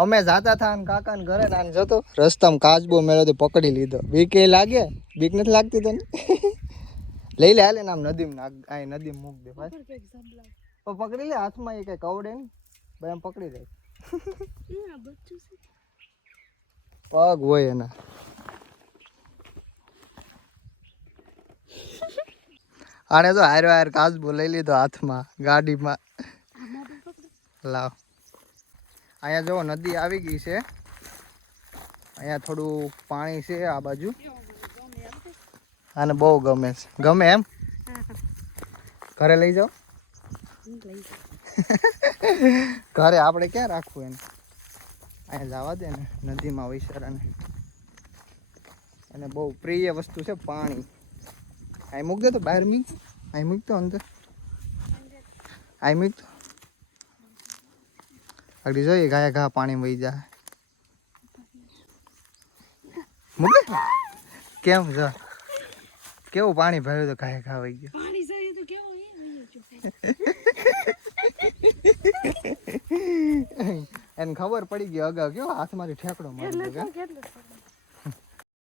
અમે જાતા હતા ને કાકા ને ઘરે ને જતો રસ્તામાં કાચબો મેળો તો પકડી લીધો. બીક એ લાગે? બીક નથી લાગતી તને? લઈ લે હાલે ને આમ નદીમાં નદીમાં મૂક દે ભાઈ. પકડી લે હાથમાં એ કઈ કવડે ને ભાઈ આમ પકડી દે. પગ હોય એના. આને તો હારો હાર કાચબો લઈ લીધો હાથમાં ગાડીમાં. લાવ અહીંયા જો નદી આવી ગઈ છે. અહીંયા થોડું પાણી છે આ બાજુ. આને બહુ ગમે છે. ગમે એમ? ઘરે લઈ જાઓ. ઘરે આપણે ક્યાં રાખવું એને? અહીંયા જવા દે ને નદીમાં વિચારાને. અને બહુ પ્રિય વસ્તુ છે પાણી. અહીં મૂક દે તો બહાર મીક. અહીં મૂક તો અંદર. અહીં મૂક તો આગળ જોઈએ ગાયા ઘા પાણી વહી જાય. મૂક કેમ જો કેવું પાણી ભર્યું તો ગાયા ઘા વહી ગયો. પાણી જોઈએ તો કેવું એને ખબર પડી ગઈ અગાઉ કેવો હાથમાંથી ઠેકડો મારી.